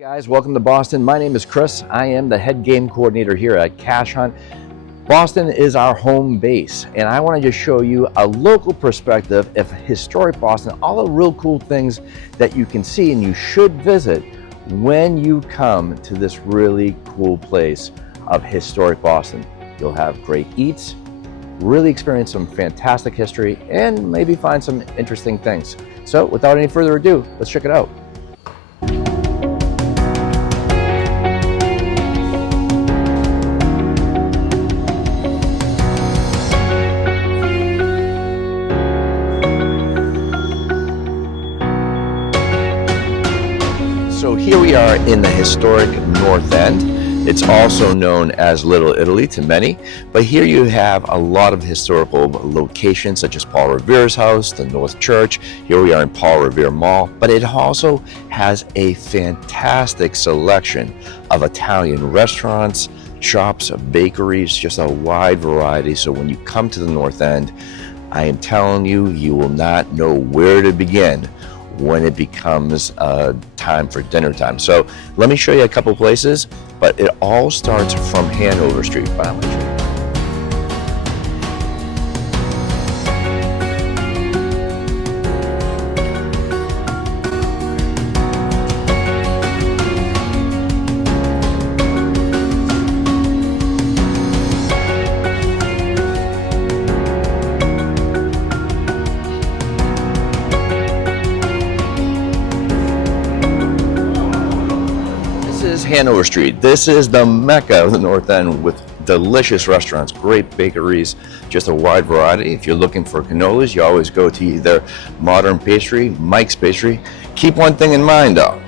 Hey guys, welcome to Boston. My name is Chris. I am the head game coordinator here at Cashunt. Boston is our home base, and I want to just show you a local perspective of historic Boston, all the real cool things that you can see and you should visit when you come to this really cool place of historic Boston. You'll have great eats, really experience some fantastic history, and maybe find some interesting things. So without any further ado, let's check it out. So here we are in the historic North End. It's also known as Little Italy to many, but here you have a lot of historical locations such as Paul Revere's house, the North Church. Here we are in Paul Revere Mall, but it also has a fantastic selection of Italian restaurants, shops, bakeries, just a wide variety. So when you come to the North End, I am telling you, you will not know where to begin when it becomes time for dinner time. So let me show you a couple places, but it all starts from Hanover Street. Hanover Street. This is the mecca of the North End with delicious restaurants, great bakeries, just a wide variety. If you're looking for cannolis, you always go to either Modern Pastry, Mike's Pastry. Keep one thing in mind though,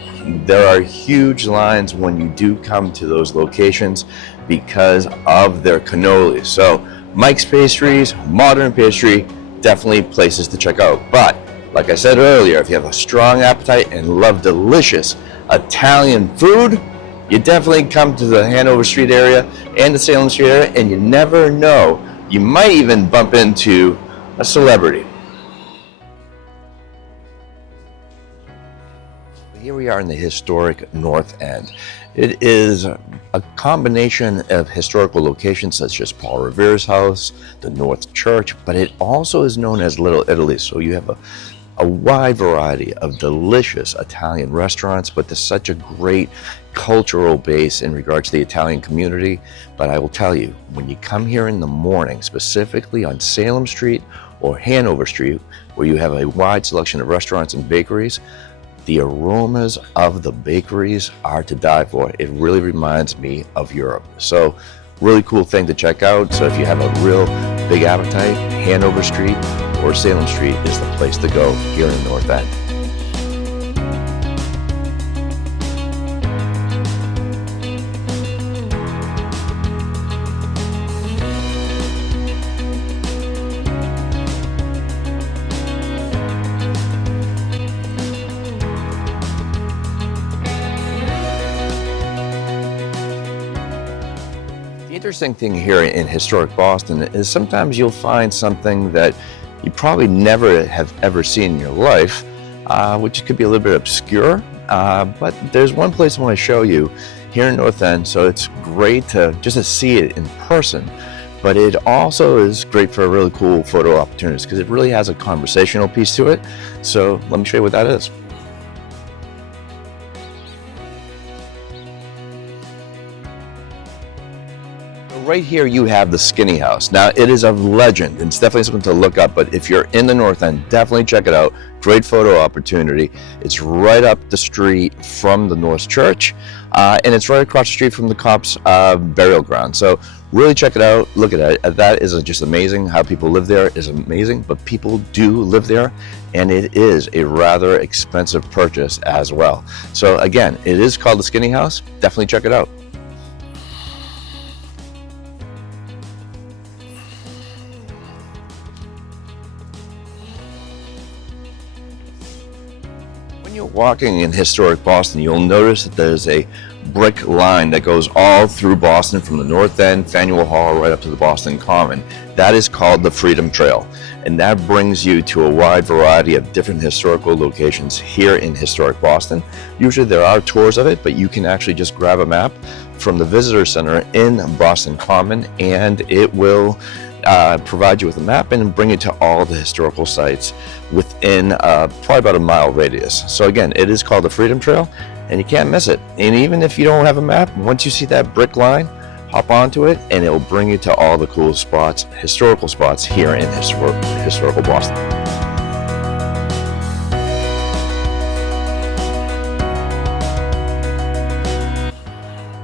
there are huge lines when you do come to those locations because of their cannolis. So Mike's Pastries, Modern Pastry, definitely places to check out. But like I said earlier, if you have a strong appetite and love delicious Italian food, you definitely come to the Hanover Street area and the Salem Street area, and you never know, you might even bump into a celebrity. Here we are in the historic North End. It is a combination of historical locations such as Paul Revere's house, the North Church, but it also is known as Little Italy. So you have a wide variety of delicious Italian restaurants, but there's such a great cultural base in regards to the Italian community. But I will tell you, when you come here in the morning, specifically on Salem Street or Hanover Street, where you have a wide selection of restaurants and bakeries, the aromas of the bakeries are to die for. It really reminds me of Europe. So really cool thing to check out. So if you have a real big appetite, Hanover Street or Salem Street is the place to go here in the North End. The interesting thing here in historic Boston is sometimes you'll find something that you probably never have ever seen in your life, which could be a little bit obscure, but there's one place I want to show you here in North End, so it's great to just to see it in person, but it also is great for really cool photo opportunities because it really has a conversational piece to it. So let me show you what that is. Right here you have the Skinny House. Now it is a legend and it's definitely something to look up, but if you're in the North End, definitely check it out. Great photo opportunity. It's right up the street from the North Church, and it's right across the street from the cops' burial ground. So really check it out, look at it. That is just amazing. How people live there is amazing, but people do live there, and it is a rather expensive purchase as well. So again, it is called the Skinny House. Definitely check it out. When you walking in historic Boston, you'll notice that there's a brick line that goes all through Boston from the North End, Faneuil Hall, right up to the Boston Common. That is called the Freedom Trail, and that brings you to a wide variety of different historical locations here in historic Boston. Usually there are tours of it, but you can actually just grab a map from the Visitor Center in Boston Common, and it will provide you with a map and bring you to all the historical sites within probably about a mile radius. So again, it is called the Freedom Trail, and you can't miss it. And even if you don't have a map, once you see that brick line, hop onto it and it'll bring you to all the cool spots, historical spots here in historical Boston.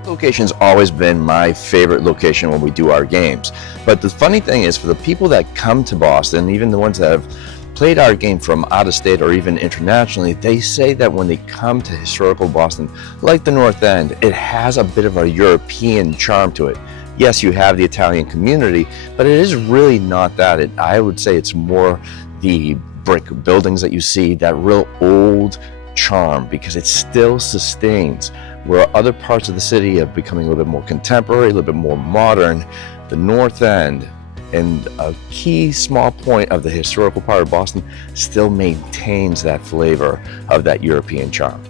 Location's always been my favorite location when we do our games. But the funny thing is, for the people that come to Boston, even the ones that have played our game from out of state or even internationally, they say that when they come to historical Boston, like the North End, it has a bit of a European charm to it. Yes, you have the Italian community, but it is really not that. I would say it's more the brick buildings that you see, that real old charm, because it still sustains. Where other parts of the city are becoming a little bit more contemporary, a little bit more modern, the North End and a key small point of the historical part of Boston still maintains that flavor of that European charm.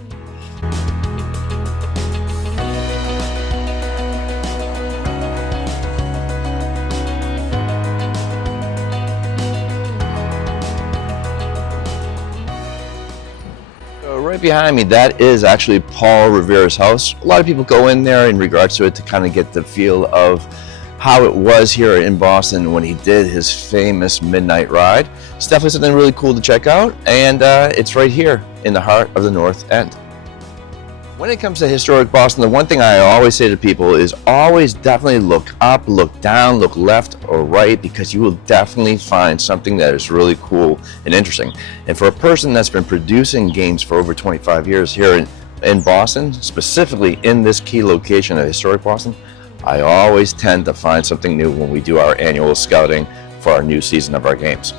Right behind me, that is actually Paul Revere's house. A lot of people go in there in regards to it to kind of get the feel of how it was here in Boston when he did his famous midnight ride. It's definitely something really cool to check out, and it's right here in the heart of the North End. When it comes to historic Boston, the one thing I always say to people is always definitely look up, look down, look left or right, because you will definitely find something that is really cool and interesting. And for a person that's been producing games for over 25 years here in Boston, specifically in this key location of historic Boston, I always tend to find something new when we do our annual scouting for our new season of our games.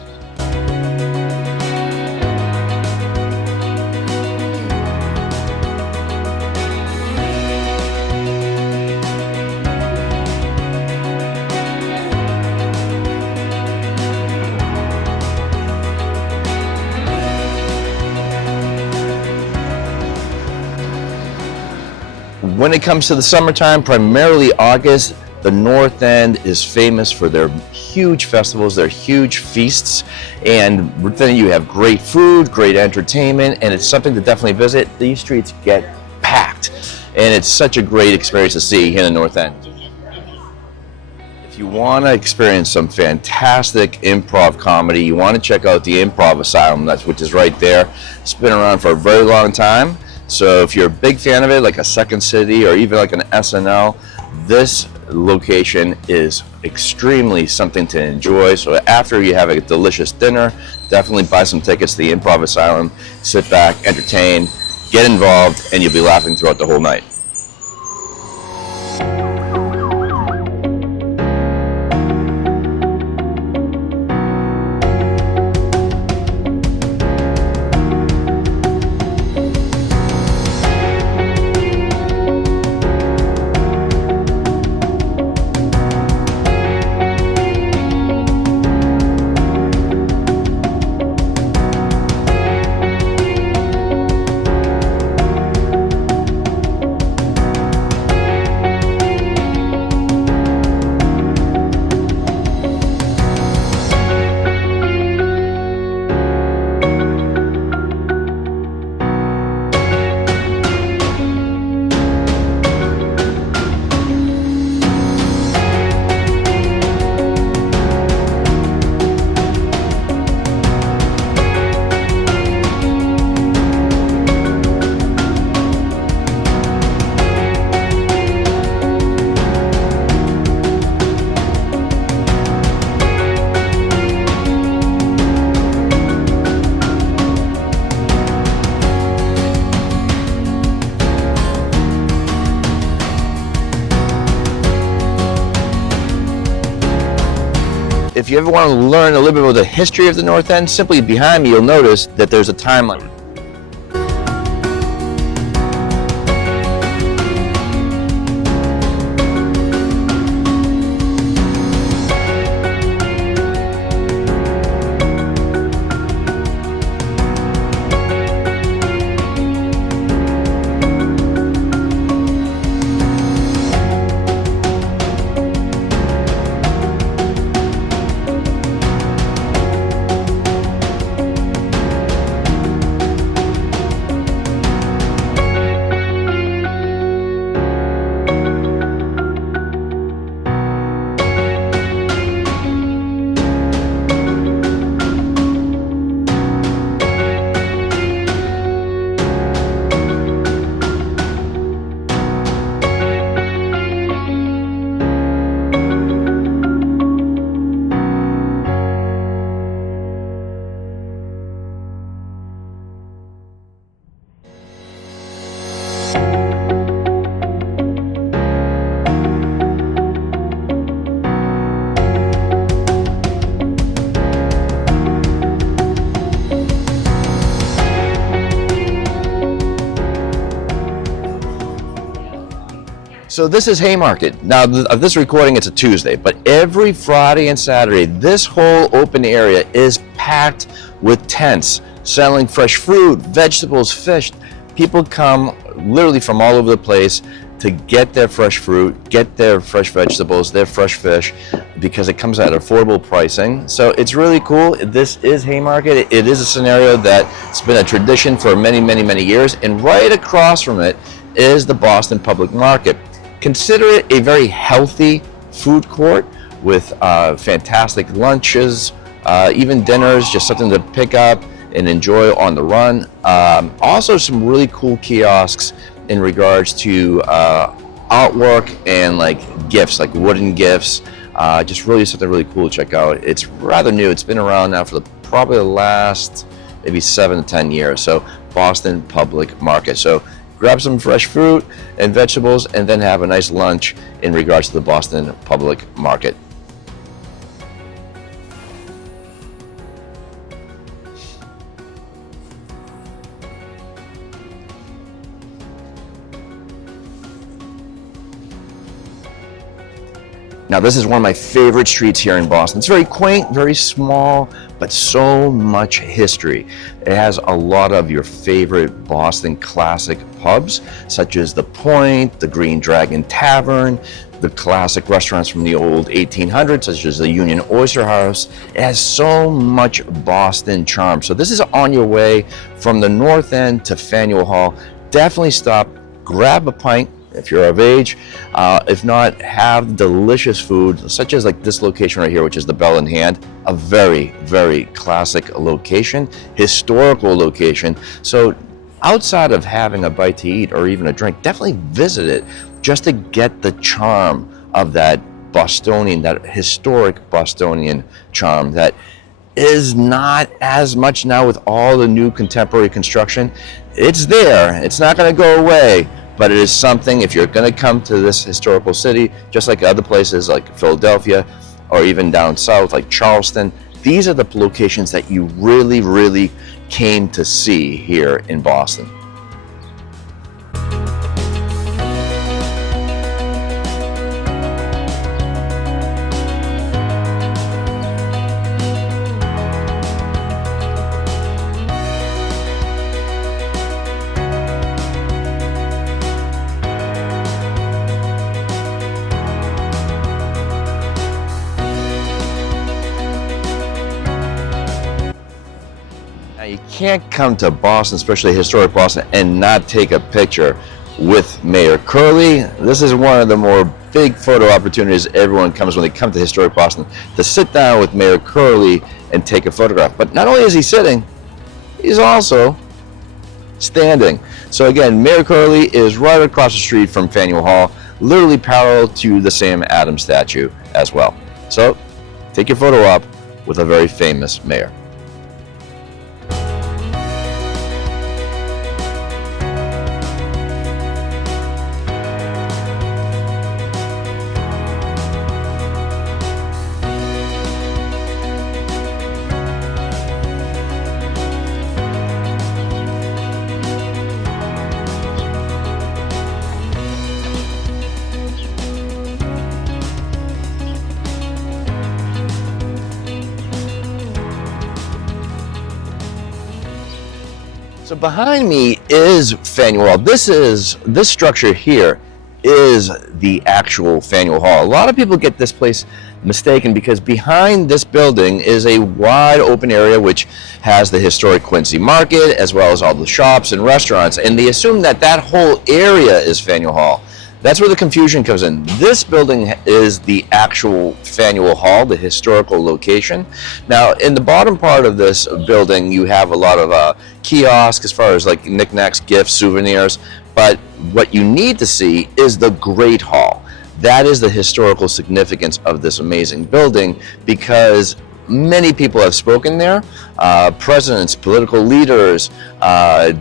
When it comes to the summertime, primarily August, the North End is famous for their huge festivals, their huge feasts, and then you have great food, great entertainment, and it's something to definitely visit. These streets get packed, and it's such a great experience to see here in the North End. If you want to experience some fantastic improv comedy, you want to check out the Improv Asylum, which is right there. It's been around for a very long time. So if you're a big fan of it, like a Second City or even like an SNL, this location is extremely something to enjoy. So after you have a delicious dinner, definitely buy some tickets to the Improv Asylum, sit back, entertain, get involved, and you'll be laughing throughout the whole night. If you ever want to learn a little bit about the history of the North End, simply behind me you'll notice that there's a timeline. So this is Haymarket. Now, of this recording, it's a Tuesday, but every Friday and Saturday, this whole open area is packed with tents selling fresh fruit, vegetables, fish. People come literally from all over the place to get their fresh fruit, get their fresh vegetables, their fresh fish, because it comes at affordable pricing. So it's really cool. This is Haymarket. It is a scenario that's been a tradition for many, many, many years. And right across from it is the Boston Public Market. Consider it a very healthy food court with fantastic lunches, even dinners, just something to pick up and enjoy on the run. Also some really cool kiosks in regards to artwork and like gifts, like wooden gifts. Just really something really cool to check out. It's rather new. It's been around now for probably the last maybe 7 to 10 years. So Boston Public Market. So grab some fresh fruit and vegetables and then have a nice lunch in regards to the Boston Public Market. Now, this is one of my favorite streets here in Boston. It's very quaint, very small, but so much history. It has a lot of your favorite Boston classic pubs, such as the Point, the Green Dragon Tavern, the classic restaurants from the old 1800s, such as the Union Oyster House. It has so much Boston charm. So this is on your way from the North End to Faneuil Hall. Definitely stop, grab a pint, if you're of age. If not, have delicious food, such as like this location right here, which is the Bell in Hand, a very, very classic location, historical location. So outside of having a bite to eat or even a drink, definitely visit it just to get the charm of that Bostonian, that historic Bostonian charm that is not as much now with all the new contemporary construction. It's there, it's not going to go away. But it is something, if you're going to come to this historical city, just like other places like Philadelphia or even down south like Charleston, these are the locations that you really, really came to see here in Boston. You can't come to Boston, especially historic Boston, and not take a picture with Mayor Curley. This is one of the more big photo opportunities everyone comes when they come to historic Boston, to sit down with Mayor Curley and take a photograph. But not only is he sitting, he's also standing. So again, Mayor Curley is right across the street from Faneuil Hall, literally parallel to the Sam Adams statue as well. So take your photo op with a very famous mayor. So behind me is Faneuil Hall. This structure here is the actual Faneuil Hall. A lot of people get this place mistaken because behind this building is a wide open area which has the historic Quincy Market as well as all the shops and restaurants, and they assume that that whole area is Faneuil Hall. That's where the confusion comes in. This building is the actual Faneuil Hall, the historical location. Now, in the bottom part of this building, you have a lot of kiosks as far as like knickknacks, gifts, souvenirs. But what you need to see is the Great Hall. That is the historical significance of this amazing building because many people have spoken there. Presidents, political leaders,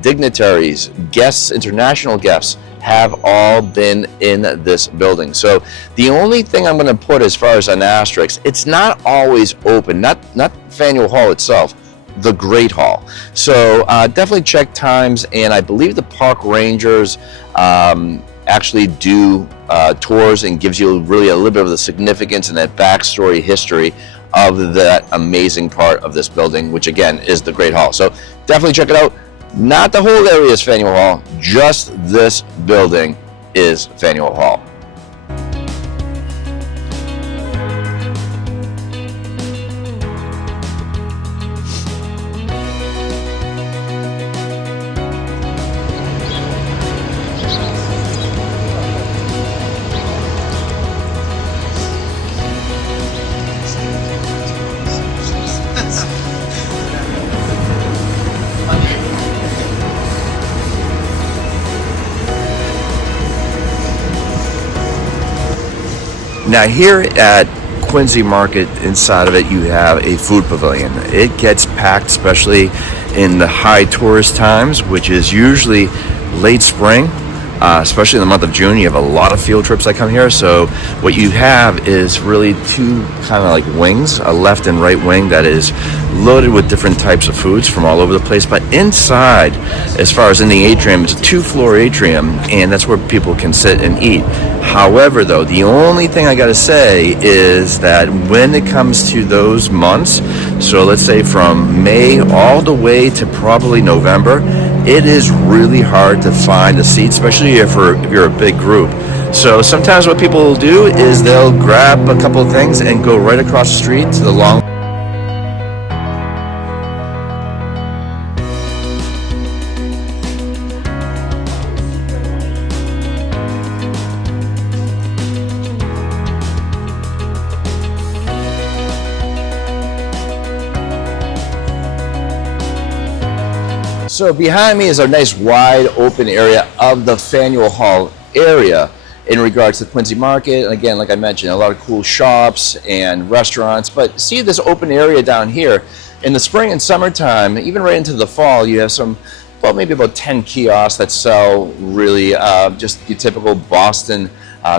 dignitaries, guests, international guests have all been in this building. So the only thing I'm going to put as far as an asterisk, it's not always open, not Faneuil Hall itself, the Great Hall. So definitely check times, and I believe the park rangers actually do tours and gives you really a little bit of the significance and that backstory history of that amazing part of this building, which again is the Great Hall. So definitely check it out. Not the whole area is Faneuil Hall, just this building is Faneuil Hall. Now here at Quincy Market, inside of it you have a food pavilion. It gets packed, especially in the high tourist times, which is usually late spring, especially in the month of June. You have a lot of field trips that come here. So what you have is really two kind of like wings, a left and right wing that is loaded with different types of foods from all over the place. But inside, as far as in the atrium, it's a 2-floor atrium, and that's where people can sit and eat. However, though, the only thing I gotta say is that when it comes to those months, so let's say from May all the way to probably November, it is really hard to find a seat, especially if you're a big group. So sometimes what people will do is they'll grab a couple of things and go right across the street to the long. So behind me is a nice wide open area of the Faneuil Hall area in regards to Quincy Market. And again, like I mentioned, a lot of cool shops and restaurants. But see this open area down here in the spring and summertime, even right into the fall, you have some, well, maybe about 10 kiosks that sell really just your typical Boston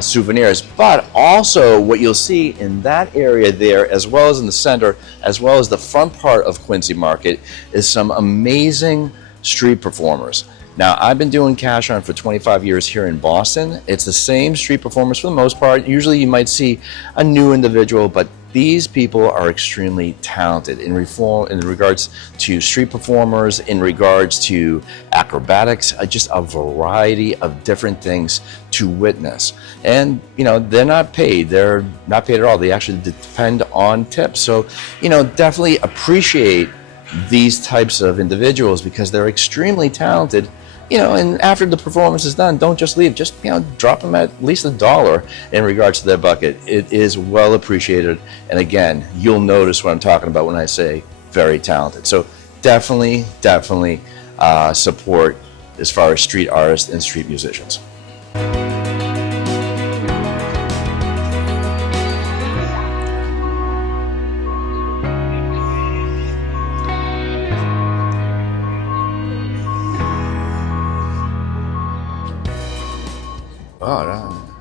souvenirs. But also what you'll see in that area there, as well as in the center, as well as the front part of Quincy Market, is some amazing street performers. Now, I've been doing Cashunt for 25 years here in Boston. It's the same street performers for the most part. Usually you might see a new individual, but these people are extremely talented in regards to street performers, in regards to acrobatics, just a variety of different things to witness. And, you know, they're not paid. They're not paid at all. They actually depend on tips. So, you know, definitely appreciate these types of individuals because they're extremely talented. You know, and after the performance is done, don't just leave. Just, you know, drop them at least $1 in regards to their bucket. It is well appreciated. And again, you'll notice what I'm talking about when I say very talented. So definitely support as far as street artists and street musicians.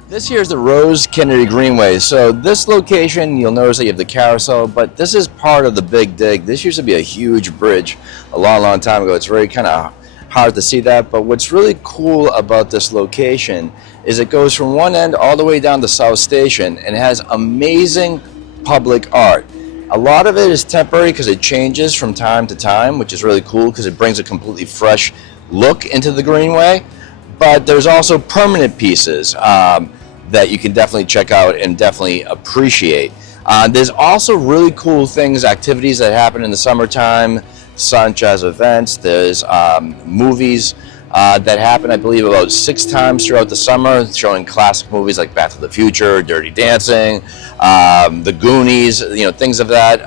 This here is the Rose Kennedy Greenway. So this location, you'll notice that you have the carousel, but this is part of the Big Dig. This used to be a huge bridge a long time ago. It's very kind of hard to see that, but what's really cool about this location is it goes from one end all the way down to South Station and it has amazing public art. A lot of it is temporary because it changes from time to time, which is really cool because it brings a completely fresh look into the Greenway. But there's also permanent pieces that you can definitely check out and definitely appreciate. There's also really cool things, activities that happen in the summertime, such as events. There's movies that happen, I believe, about 6 times throughout the summer, showing classic movies like Back to the Future, Dirty Dancing, The Goonies, you know, things of that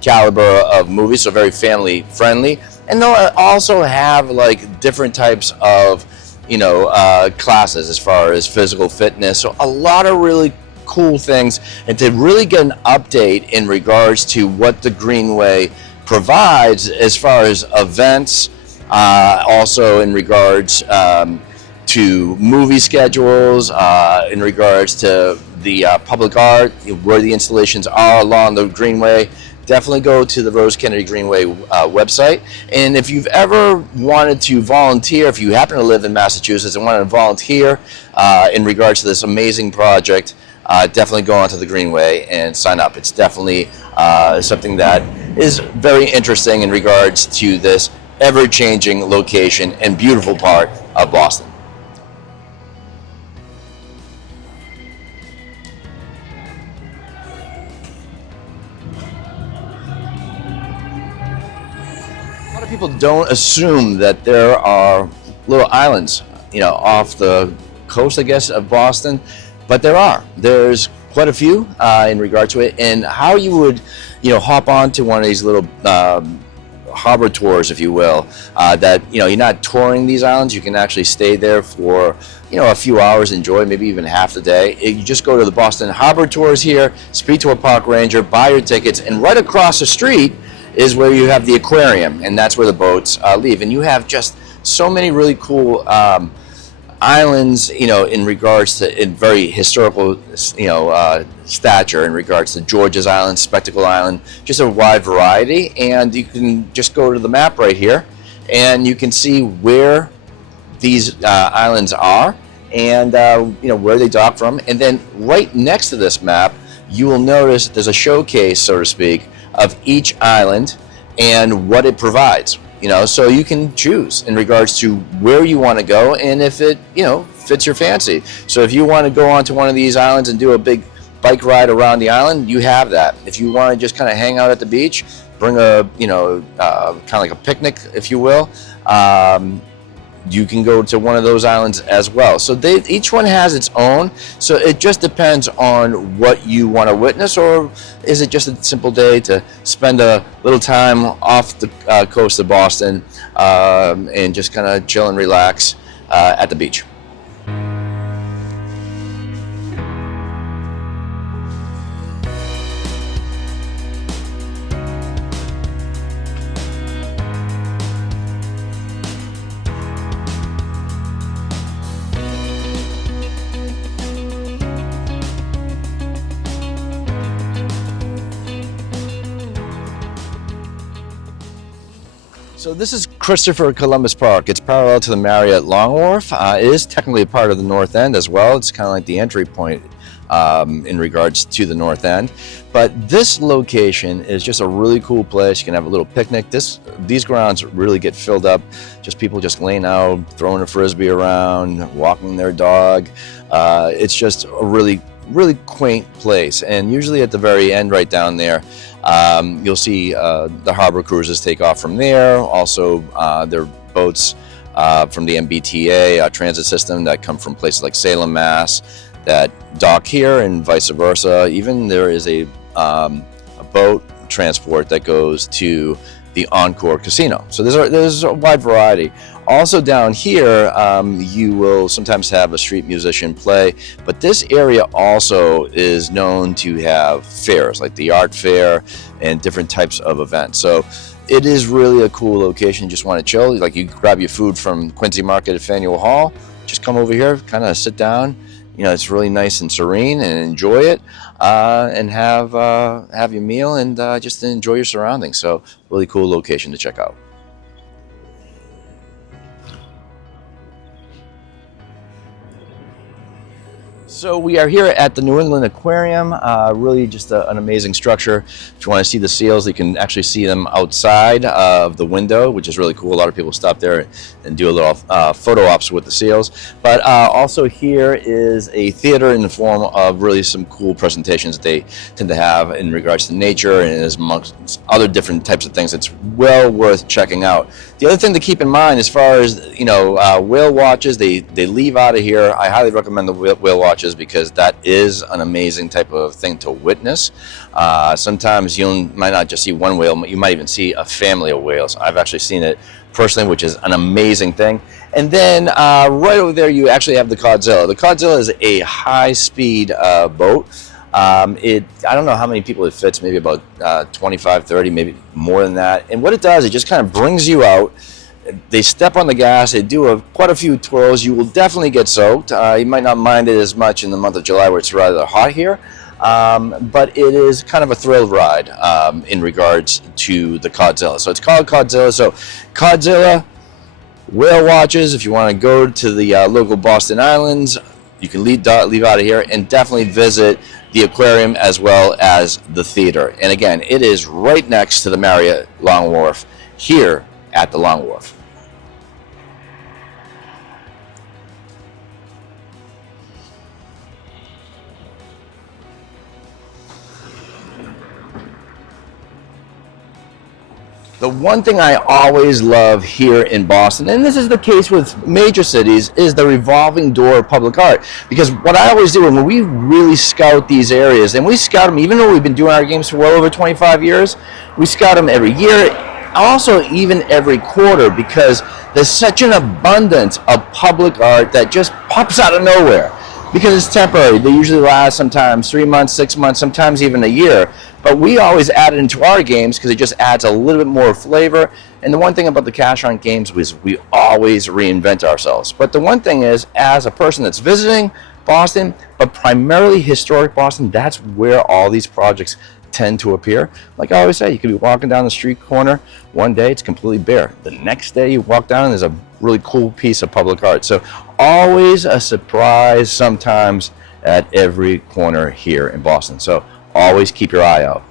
caliber of movies, so very family friendly. And they'll also have like different types of, you know, classes as far as physical fitness. So a lot of really cool things. And to really get an update in regards to what the Greenway provides as far as events, also in regards to movie schedules, in regards to the public art, where the installations are along the Greenway, definitely go to the Rose Kennedy Greenway website. And if you've ever wanted to volunteer, if you happen to live in Massachusetts and want to volunteer in regards to this amazing project, definitely go onto the Greenway and sign up. It's definitely something that is very interesting in regards to this ever-changing location and beautiful part of Boston. A lot of people don't assume that there are little islands, off the coast, I guess, of Boston, but there are. There's quite a few in regard to it, and how you would, hop onto one of these little harbor tours, if you will, that you're not touring these islands. You can actually stay there for a few hours, enjoy maybe even half the day. You just go to the Boston Harbor Tours here, speak to a park ranger, buy your tickets, and right across the street is where you have the aquarium, and that's where the boats leave. And you have just so many really cool islands, in regards to in very historical, stature, in regards to George's Island, Spectacle Island, just a wide variety. And you can just go to the map right here, and you can see where these islands are, and where they dock from. And then right next to this map, you will notice there's a showcase, so to speak, of each island and what it provides. So you can choose in regards to where you want to go and if it, fits your fancy. So if you want to go onto one of these islands and do a big bike ride around the island, you have that. If you want to just kind of hang out at the beach, bring a, kind of like a picnic, if you will, you can go to one of those islands as well. So each one has its own. So it just depends on what you want to witness, or is it just a simple day to spend a little time off the coast of Boston and just kind of chill and relax at the beach. So this is Christopher Columbus Park. It's parallel to the Marriott Long Wharf. It is technically a part of the North End as well. It's kind of like the entry point in regards to the North End. But this location is just a really cool place. You can have a little picnic. These grounds really get filled up. Just people just laying out, throwing a frisbee around, walking their dog. It's just a really quaint place. And usually at the very end right down there, you'll see the harbor cruises take off from there. Also, there are boats from the MBTA transit system that come from places like Salem, Mass, that dock here, and vice versa. Even there is a boat transport that goes to the Encore Casino. So there's a wide variety. Also down here, you will sometimes have a street musician play, but this area also is known to have fairs, like the art fair and different types of events. So it is really a cool location. You just want to chill. Like, you grab your food from Quincy Market at Faneuil Hall, just come over here, kind of sit down. It's really nice and serene, and enjoy it, and have your meal, and just enjoy your surroundings. So really cool location to check out. So we are here at the New England Aquarium, really just an amazing structure. If you want to see the seals, you can actually see them outside of the window, which is really cool. A lot of people stop there and do a little photo ops with the seals. But also here is a theater in the form of really some cool presentations that they tend to have in regards to nature, and as amongst other different types of things. It's well worth checking out. The other thing to keep in mind, as far as whale watches, they leave out of here. I highly recommend the whale watches, because that is an amazing type of thing to witness. Sometimes you might not just see one whale, you might even see a family of whales. I've actually seen it personally, which is an amazing thing. And then right over there, you actually have the Codzilla. The Codzilla is a high-speed boat. I don't know how many people it fits, maybe about 25, 30, maybe more than that. And what it does, it just kind of brings you out. They step on the gas, they do quite a few twirls. You will definitely get soaked. You might not mind it as much in the month of July, where it's rather hot here. but it is kind of a thrill ride in regards to the Codzilla. So it's called Codzilla. So Codzilla, whale watches. If you want to go to the local Boston Islands, you can leave out of here and definitely visit the aquarium as well as the theater. And again, it is right next to the Marriott Long Wharf here at the Long Wharf. The one thing I always love here in Boston, and this is the case with major cities, is the revolving door of public art. Because what I always do when we really scout these areas, and we scout them even though we've been doing our games for well over 25 years, we scout them every year, also even every quarter, because there's such an abundance of public art that just pops out of nowhere. Because it's temporary. They usually last sometimes 3 months, 6 months, sometimes even a year. But we always add it into our games because it just adds a little bit more flavor. And the one thing about the Cashunt games is we always reinvent ourselves. But the one thing is, as a person that's visiting Boston, but primarily historic Boston, that's where all these projects tend to appear. Like I always say, you could be walking down the street corner, one day it's completely bare. The next day you walk down and there's a really cool piece of public art. So always a surprise sometimes at every corner here in Boston. So always keep your eye out.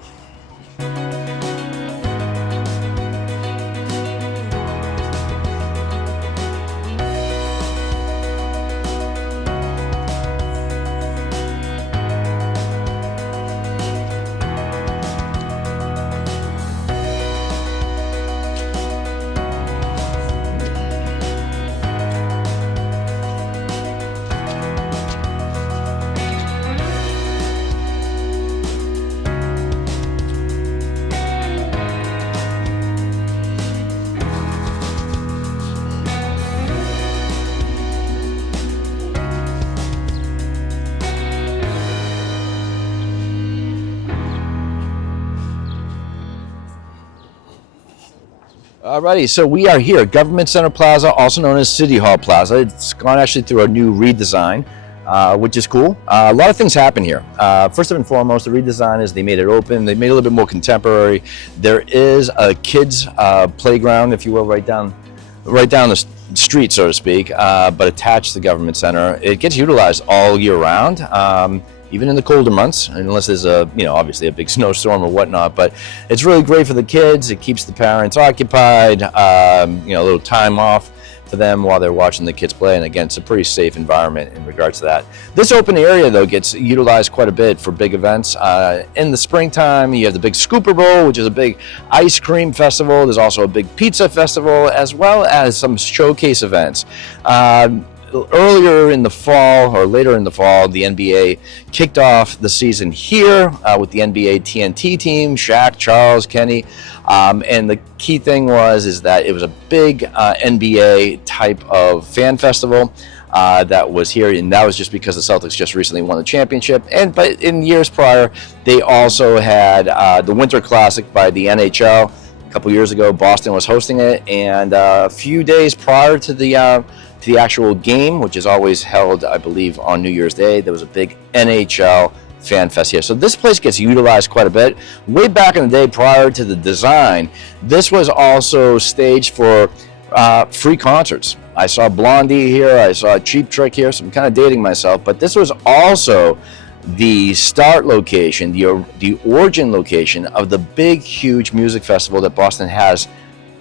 Alrighty, so we are here, Government Center Plaza, also known as City Hall Plaza. It's gone actually through a new redesign, which is cool. A lot of things happen here. First and foremost, the redesign is they made it open. They made it a little bit more contemporary. There is a kids playground, if you will, right down the street, so to speak, but attached to the Government Center. It gets utilized all year round. Even in the colder months, unless there's obviously a big snowstorm or whatnot. But it's really great for the kids. It keeps the parents occupied, a little time off for them while they're watching the kids play. And again, it's a pretty safe environment in regards to that. This open area, though, gets utilized quite a bit for big events. In the springtime, you have the big Scooper Bowl, which is a big ice cream festival. There's also a big pizza festival, as well as some showcase events. Earlier in the fall, or later in the fall, the NBA kicked off the season here with the NBA TNT team, Shaq, Charles, Kenny, and the key thing is that it was a big NBA type of fan festival that was here, and that was just because the Celtics just recently won the championship. But in years prior, they also had the Winter Classic by the NHL. A couple years ago, Boston was hosting it, and a few days prior to the actual game, which is always held, I believe, on New Year's Day, there was a big NHL fan fest here. So this place gets utilized quite a bit. Way back in the day, prior to the design, this was also staged for free concerts. I saw Blondie here, I saw Cheap Trick here, so I'm kind of dating myself, but this was also the start location, the origin location of the big, huge music festival that Boston has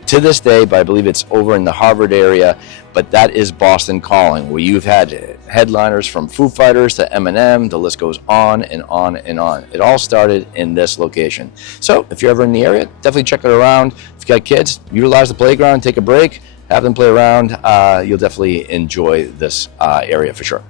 to this day, but I believe it's over in the Harvard area, but that is Boston Calling, where you've had headliners from Foo Fighters to Eminem, the list goes on and on and on. It all started in this location. So if you're ever in the area, definitely check it around. If you got kids, utilize the playground, take a break, have them play around. You'll definitely enjoy this area for sure.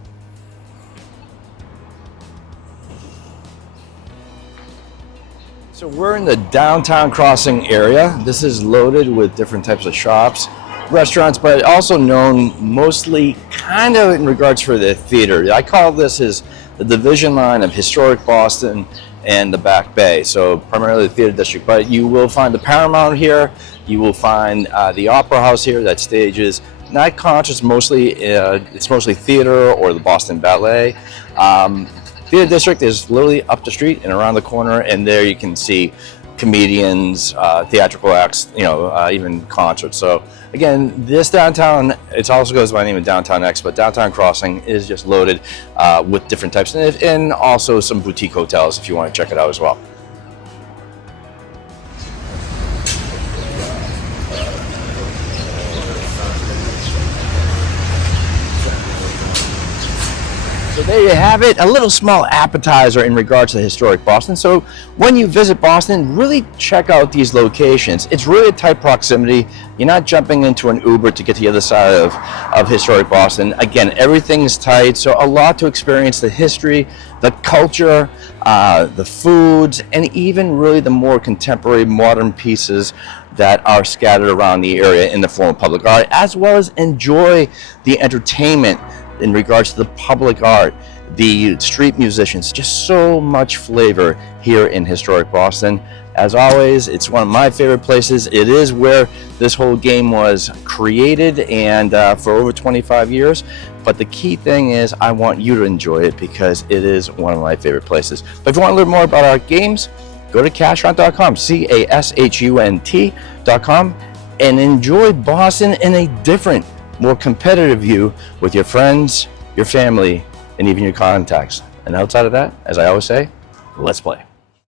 So we're in the downtown crossing area. This is loaded with different types of shops, restaurants, but also known mostly kind of in regards for the theater. I call this the division line of historic Boston and the Back Bay. So primarily the theater district, but you will find the Paramount here. You will find the Opera House here that stages night concerts. It's mostly theater or the Boston Ballet. Theater District is literally up the street and around the corner, and there you can see comedians, theatrical acts, even concerts. So again, this downtown, it also goes by the name of Downtown X, but Downtown Crossing is just loaded with different types, and also some boutique hotels if you want to check it out as well. So there you have it, a little small appetizer in regards to historic Boston. So when you visit Boston, really check out these locations. It's really a tight proximity. You're not jumping into an Uber to get to the other side of historic Boston. Again, everything is tight, so a lot to experience: the history, the culture, the foods, and even really the more contemporary modern pieces that are scattered around the area in the form of public art, as well as enjoy the entertainment in regards to the public art, the street musicians. Just so much flavor here in historic Boston. As always, it's one of my favorite places. It is where this whole game was created, and for over 25 years. But the key thing is I want you to enjoy it because it is one of my favorite places. But if you want to learn more about our games, go to cashunt.com, cashunt.com, and enjoy Boston in a different, more competitive view with your friends, your family, and even your contacts. And outside of that, as I always say, let's play.